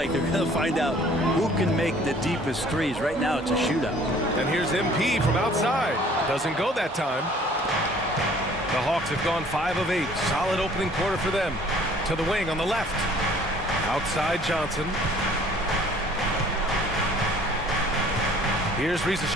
Like they're going to find out who can make the deepest threes. Right now, it's a shootout. And here's MP from outside. Doesn't go that time. The Hawks have gone 5 of 8. Solid opening quarter for them. To the wing on the left. Outside Johnson. Here's Risa.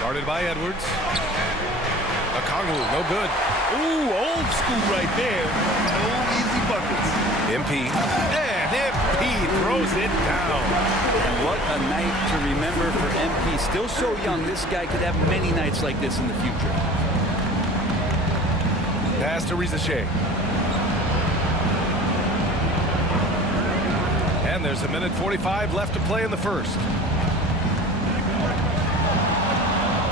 Guarded by Edwards. Okongwu, no good. Ooh, old school right there. No easy buckets. MP. And MP throws it down. And what a night to remember for MP. Still so young, this guy could have many nights like this in the future. Pass to Risa Shea. And there's 1:45 left to play in the first.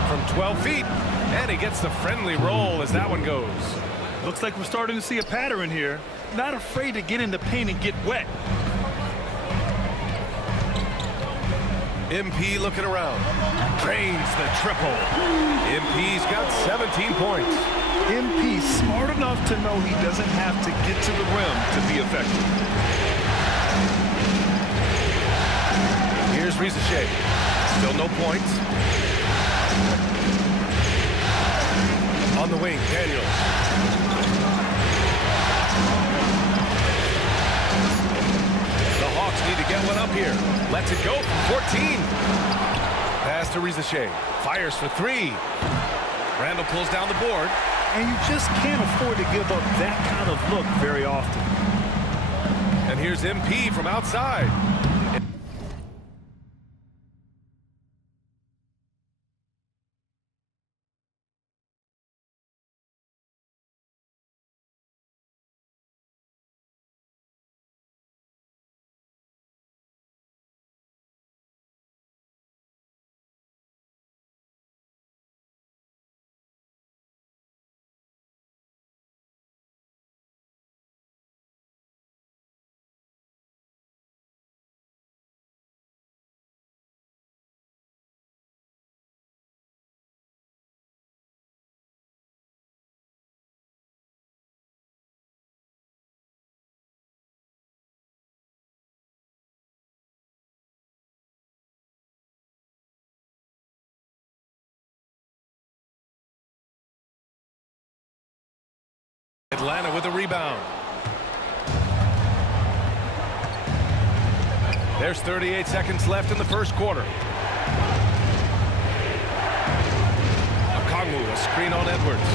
From 12 feet, and he gets the friendly roll as that one goes. Looks like we're starting to see a pattern here. Not afraid to get in the paint and get wet. MP looking around. Drains the triple. MP's got 17 points. MP smart enough to know he doesn't have to get to the rim to be effective. Here's Risa Shea. Still no points. On the wing, Daniels. The Hawks need to get one up here. Lets it go from 14. Pass to Risa Shea. Fires for 3. Randall pulls down the board. And you just can't afford to give up that kind of look very often. And here's MP from outside. Atlanta with a rebound. There's 38 seconds left in the first quarter. Okongwu, a screen on Edwards.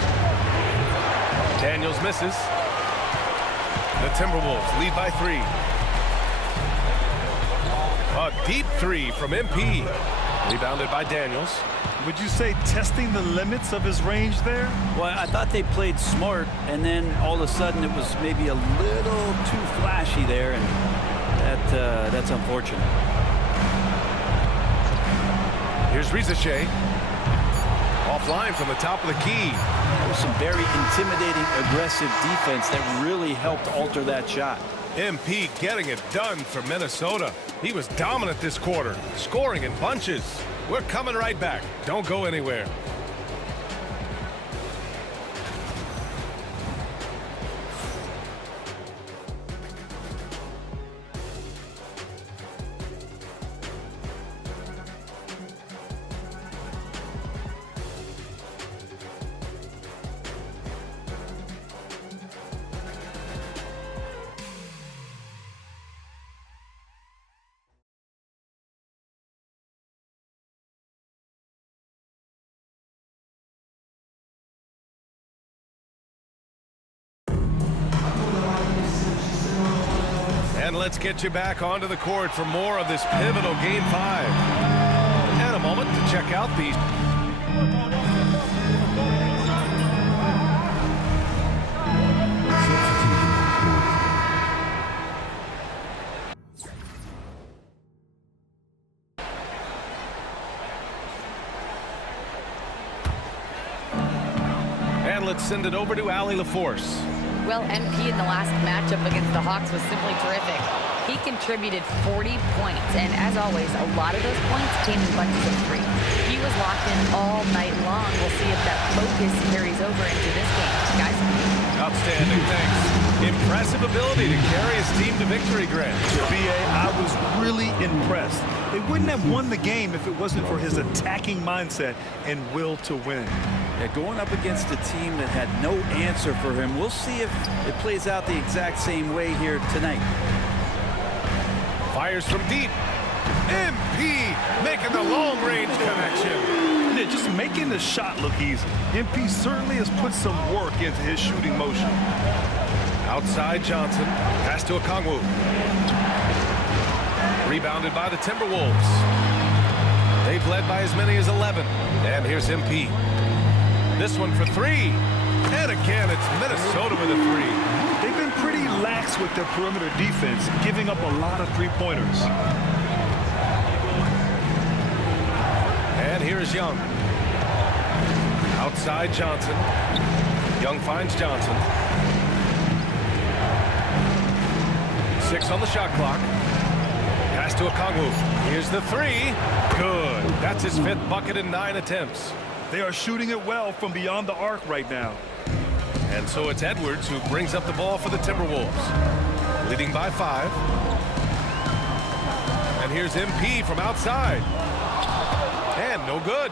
Daniels misses. The Timberwolves lead by 3. A deep 3 from MP. Rebounded by Daniels. Would you say testing the limits of his range there? Well, I thought they played smart, and then all of a sudden it was maybe a little too flashy there, and that's unfortunate. Here's Risa Shea. Offline from the top of the key. There was some very intimidating, aggressive defense that really helped alter that shot. MP getting it done for Minnesota. He was dominant this quarter, scoring in bunches. We're coming right back. Don't go anywhere. And let's get you back onto the court for more of this pivotal Game 5. And a moment to check out these. And let's send it over to Allie LaForce. Well, MP in the last matchup against the Hawks was simply terrific. He contributed 40 points, and as always, a lot of those points came in bunches of 3. He was locked in all night long. We'll see if that focus carries over into this game. Guys? Outstanding, thanks. Impressive ability to carry his team to victory, Grant. B.A., I was really impressed. They wouldn't have won the game if it wasn't for his attacking mindset and will to win. Yeah, going up against a team that had no answer for him. We'll see if it plays out the exact same way here tonight. Fires from deep. MP making the long-range connection. Yeah, just making the shot look easy. MP certainly has put some work into his shooting motion. Outside Johnson. Pass to Okongwu. Rebounded by the Timberwolves. They've led by as many as 11. And here's MP. This one for 3. And again, it's Minnesota with a 3. They've been pretty lax with their perimeter defense, giving up a lot of three-pointers. And here's Young. Outside Johnson. Young finds Johnson. 6 on the shot clock. Pass to Okongwu. Here's the 3. Good. That's his 5th bucket in 9 attempts. They are shooting it well from beyond the arc right now. And so it's Edwards who brings up the ball for the Timberwolves. Leading by 5. And here's MP from outside. And no good.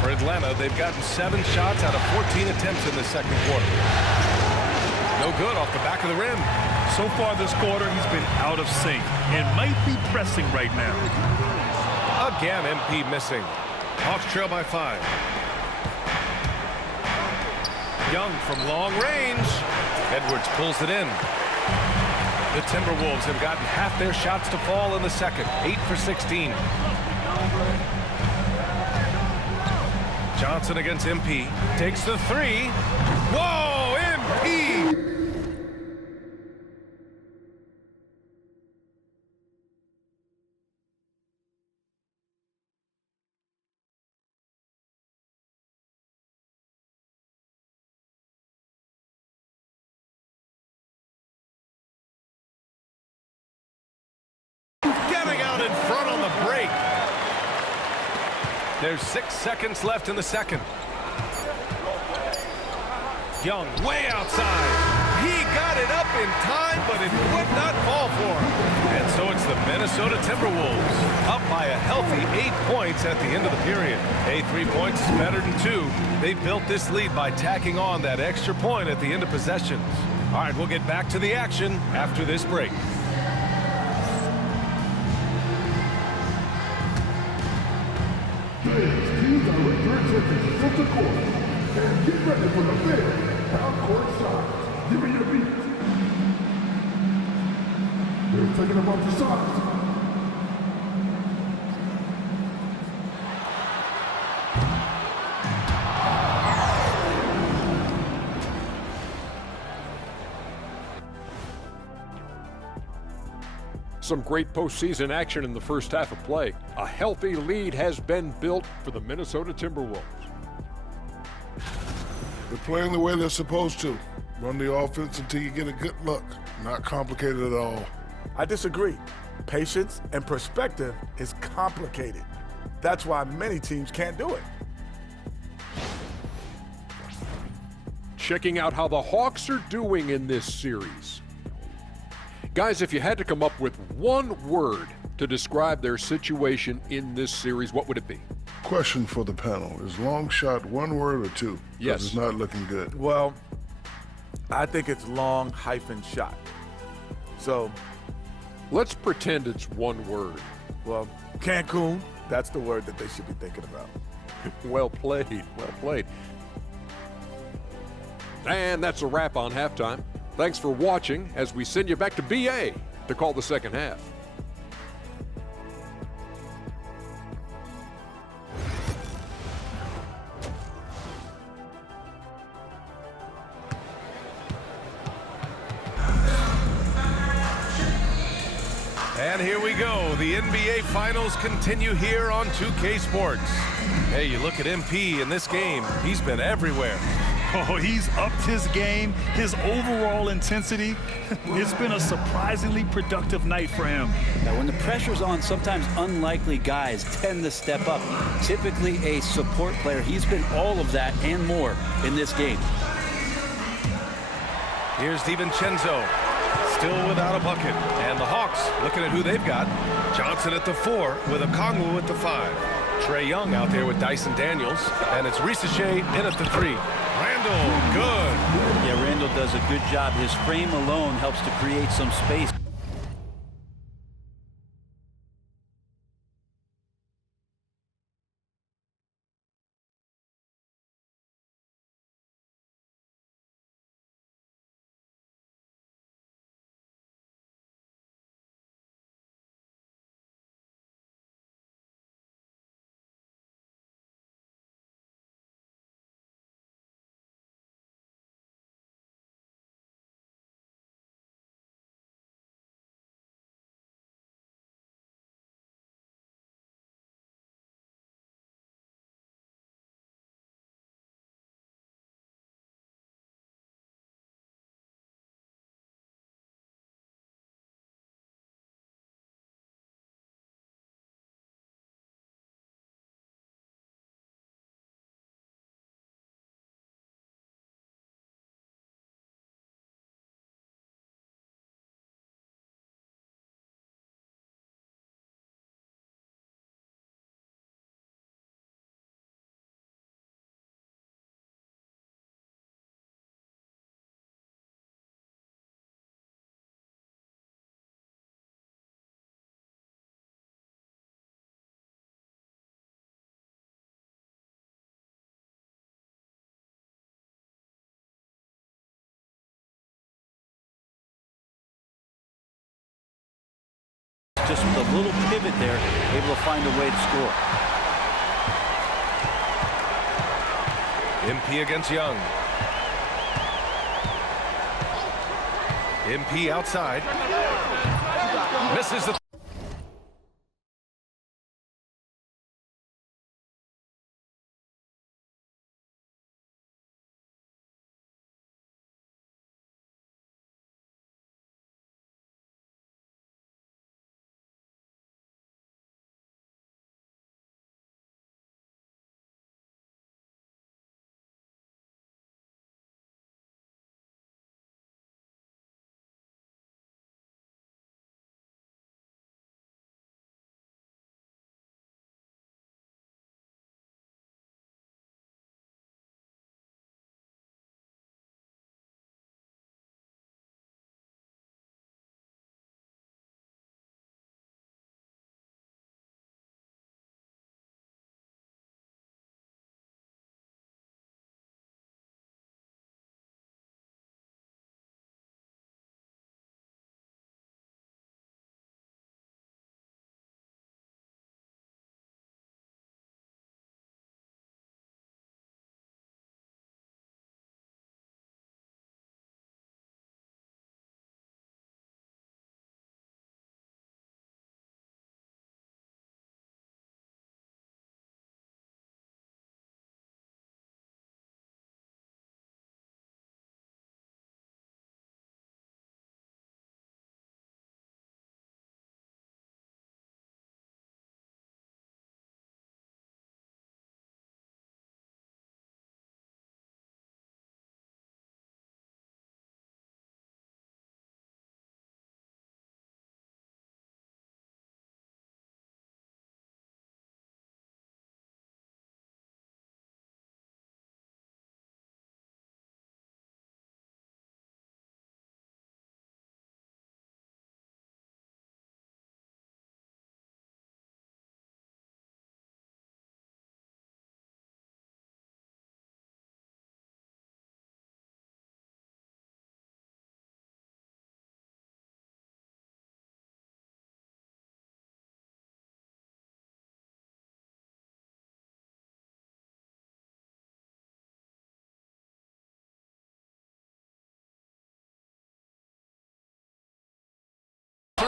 For Atlanta, they've gotten 7 shots out of 14 attempts in the second quarter. No good off the back of the rim. So far this quarter, he's been out of sync and might be pressing right now. Again, MP missing. Hawks trail by 5. Young from long range. Edwards pulls it in. The Timberwolves have gotten half their shots to fall in the second. 8 for 16. Johnson against MP. Takes the 3. Whoa, MP! Getting out in front on the break. There's 6 seconds left in the second. Young way outside. He got it up in time, but it would not fall for him. And so it's the Minnesota Timberwolves up by a healthy 8 points at the end of the period. 3 points is better than 2. They built this lead by tacking on that extra point at the end of possessions. All right, we'll get back to the action after this break. Teams are returning to center court and get ready for the fifth half-court shot. Give me your beat. They're taking them off the shots. Some great postseason action in the first half of play. A healthy lead has been built for the Minnesota Timberwolves. They're playing the way they're supposed to. Run the offense until you get a good look. Not complicated at all. I disagree. Patience and perspective is complicated. That's why many teams can't do it. Checking out how the Hawks are doing in this series. Guys, if you had to come up with one word to describe their situation in this series, what would it be? Question for the panel. Is long shot one word or two? 'Cause Yes. It's not looking good. Well, I think it's long hyphen shot. So, Let's pretend it's one word. well, Cancun, that's the word that they should be thinking about. Well played, well played. And that's a wrap on halftime. Thanks for watching as we send you back to BA to call the second half. And here we go. The NBA Finals continue here on 2K Sports. Hey, you look at MP in this game, he's been everywhere. Oh, he's upped his game, his overall intensity. It's been a surprisingly productive night for him. Now, when the pressure's on, sometimes unlikely guys tend to step up. Typically a support player. He's been all of that and more in this game. Here's DiVincenzo, still without a bucket. And the Hawks looking at who they've got. Johnson at the 4 with Okongwu at the 5. Trae Young out there with Dyson Daniels. And it's Risache in at the 3. Randall, good. Yeah, Randall does a good job. His frame alone helps to create some space. Just with a little pivot there, able to find a way to score. MP against Young. MP outside. Misses the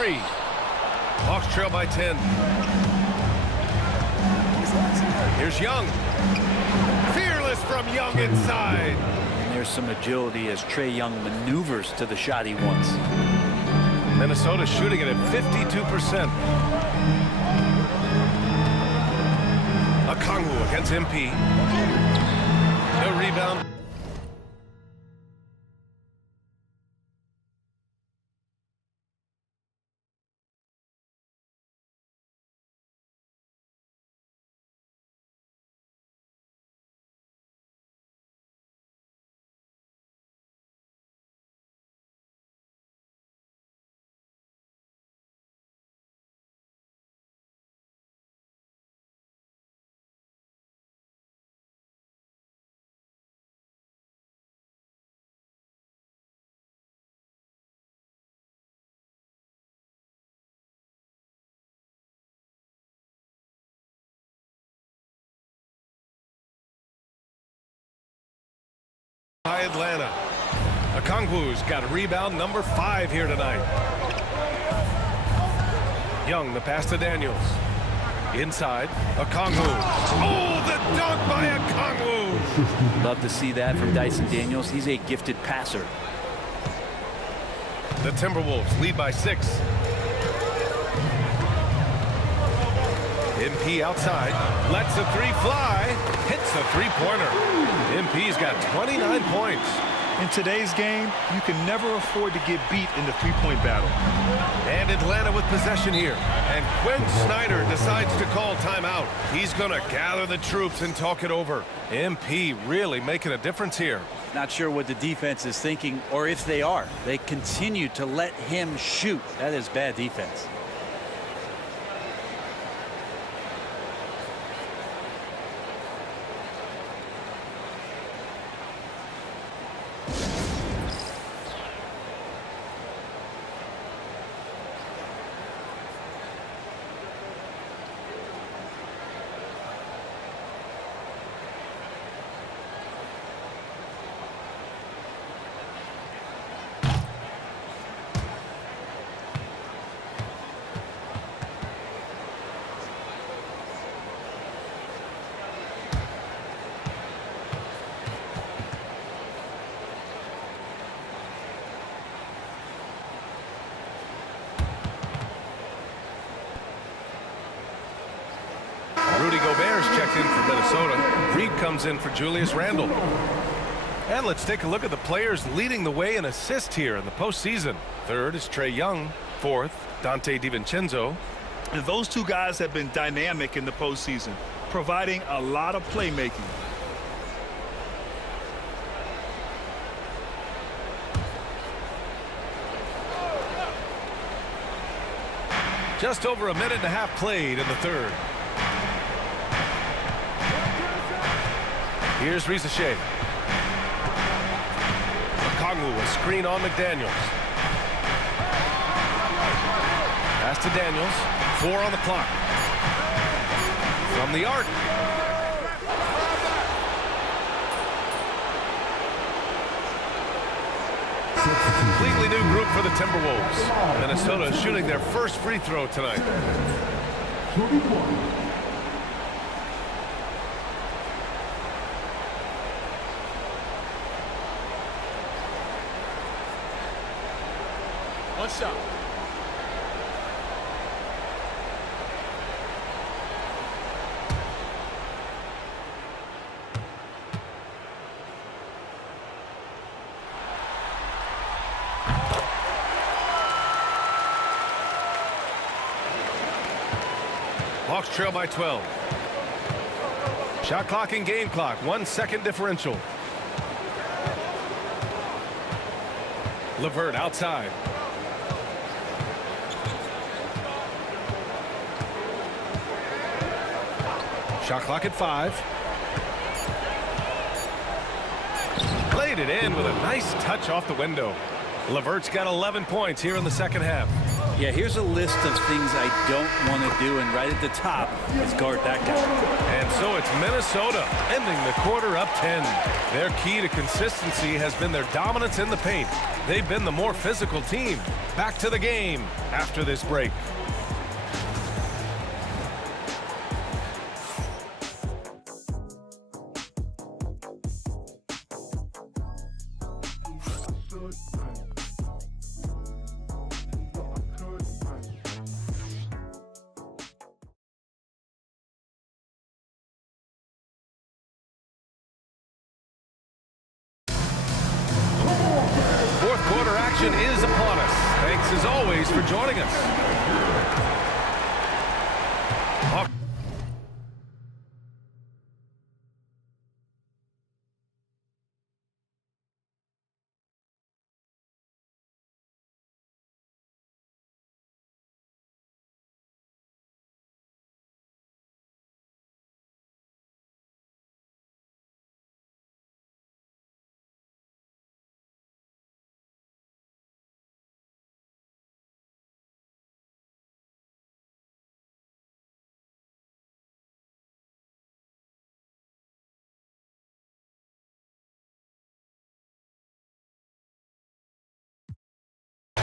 3. Hawks trail by 10. Here's Young. Fearless from Young inside. And there's some agility as Trae Young maneuvers to the shot he wants. Minnesota shooting it at 52%. Okongwu against MP. No rebound. By Atlanta. Okongwu's got rebound number 5 here tonight. Young, the pass to Daniels. Inside, Okongwu. Oh, the dunk by Okongwu! Love to see that from Dyson Daniels. He's a gifted passer. The Timberwolves lead by 6. MP outside, lets the 3 fly, hits the 3-pointer. MP's got 29 points. In today's game, you can never afford to get beat in the three-point battle. And Atlanta with possession here. And Quinn Snyder decides to call timeout. He's going to gather the troops and talk it over. MP really making a difference here. Not sure what the defense is thinking, or if they are. They continue to let him shoot. That is bad defense. Rudy Gobert's checked in for Minnesota. Reed comes in for Julius Randle. And let's take a look at the players leading the way in assists here in the postseason. 3rd is Trae Young. 4th, Dante DiVincenzo. And those two guys have been dynamic in the postseason, providing a lot of playmaking. Just over a minute and a half played in the 3rd. Here's Risache. Okongwu, a screen on McDaniels. Pass to Daniels. 4 on the clock. From the arc. Completely new group for the Timberwolves. Minnesota is shooting their first free throw tonight. One shot. Hawks trail by 12. Shot clock and game clock. 1 second differential. LeVert outside. Shot clock at 5. Laid it in with a nice touch off the window. LeVert's got 11 points here in the second half. Yeah, here's a list of things I don't want to do, and right at the top is guard that guy. And so it's Minnesota ending the quarter up 10. Their key to consistency has been their dominance in the paint. They've been the more physical team. Back to the game after this break. Fourth quarter action is upon us. Thanks as always for joining us.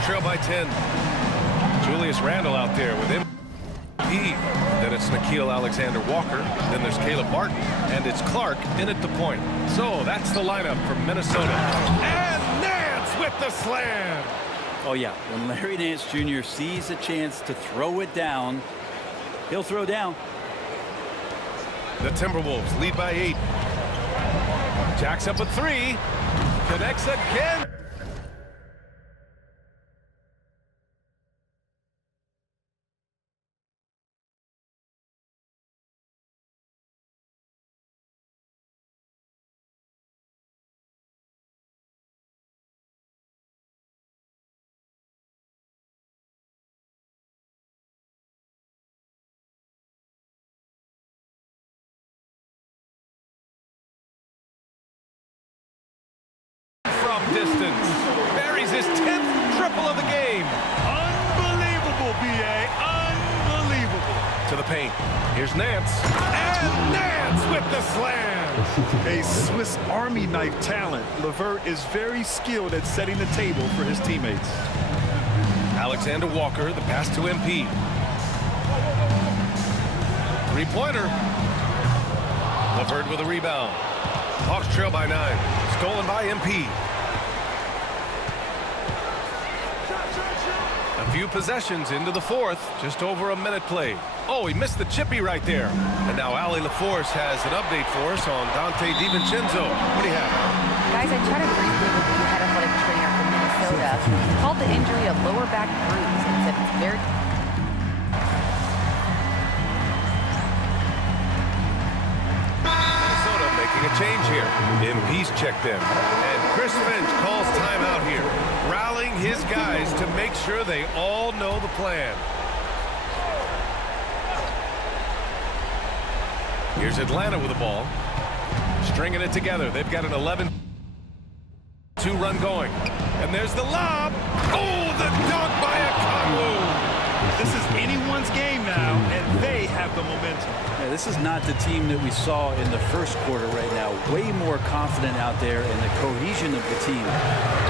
Trail by 10. Julius Randle out there with MP. Then it's Nickeil Alexander-Walker. Then there's Caleb Martin. And it's Clark in at the point. So that's the lineup for Minnesota. And Nance with the slam. Oh, yeah. When Larry Nance Jr. sees a chance to throw it down, he'll throw down. The Timberwolves lead by 8. Jacks up a 3. Connects again. Distance. Buries his 10th triple of the game. Unbelievable, B.A. Unbelievable. To the paint. Here's Nance. And Nance with the slam. A Swiss Army knife talent. LeVert is very skilled at setting the table for his teammates. Alexander Walker, the pass to MP. Three-pointer. LeVert with a rebound. Hawks trail by 9. Stolen by MP. A few possessions into the fourth, just over a minute played. Oh, he missed the chippy right there. And now Allie LaForce has an update for us on Dante DiVincenzo. What do you have? Guys, I chatted briefly with the head athletic trainer from Minnesota. He called the injury a lower back bruise and said it's very... Minnesota making a change here. MP's checked in. And Chris Finch calls timeout here, rallying his guys to make sure they all know the plan. Here's Atlanta with the ball. Stringing it together. They've got an 11-2 run going. And there's the lob. Oh, the dunk by Okongwu. This is anyone's game now, and they have the momentum. Yeah, this is not the team that we saw in the first quarter right now. Way more confident out there, and the cohesion of the team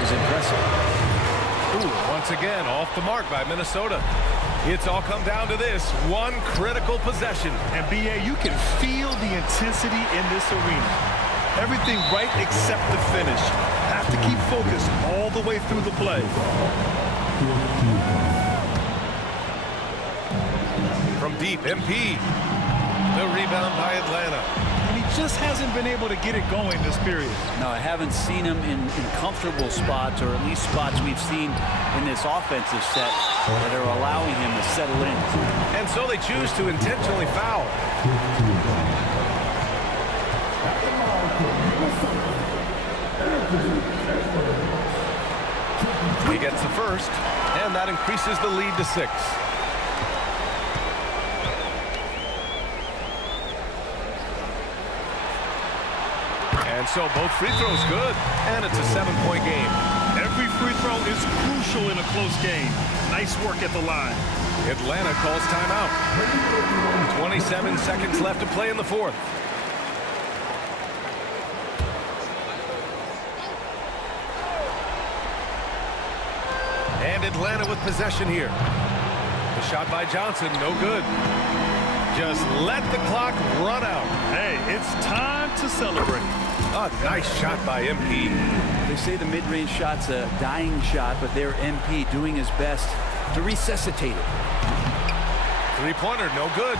is impressive. Ooh, once again, off the mark by Minnesota. It's all come down to this one critical possession. And B.A., you can feel the intensity in this arena. Everything right except the finish. Have to keep focused all the way through the play. From deep, MP. The rebound by Atlanta. And he just hasn't been able to get it going this period. No, I haven't seen him in comfortable spots, or at least spots we've seen in this offensive set that are allowing him to settle in. And so they choose to intentionally foul. He gets the first, and that increases the lead to 6. And so both free throws good, and it's a 7-point game. Every free throw is crucial in a close game. Nice work at the line. Atlanta calls timeout. 27 seconds left to play in the fourth. And Atlanta with possession here. The shot by Johnson, no good. Just let the clock run out. Hey, it's time to celebrate. A nice shot by MP. They say the mid-range shot's a dying shot, but they're MP doing his best to resuscitate it. Three-pointer, no good.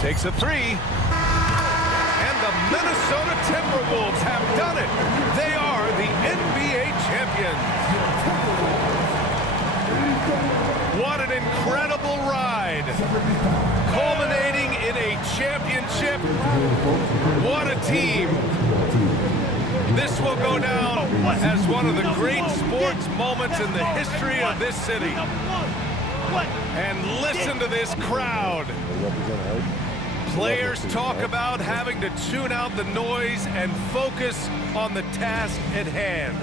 Takes a three. And the Minnesota Timberwolves have done it. They are the NBA champions. What an incredible ride. Culminating in a championship. What a team. This will go down as one of the great sports moments in the history of this city. And listen to this crowd. Players talk about having to tune out the noise and focus on the task at hand.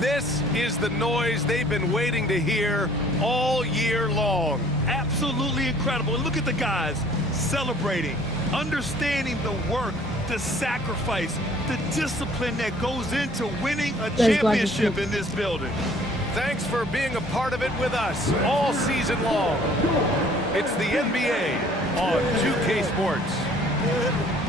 This is the noise they've been waiting to hear all year long. Absolutely incredible. And look at the guys celebrating, understanding the work, the sacrifice, the discipline that goes into winning a championship in this building. Thanks for being a part of it with us all season long. It's the NBA on 2K Sports.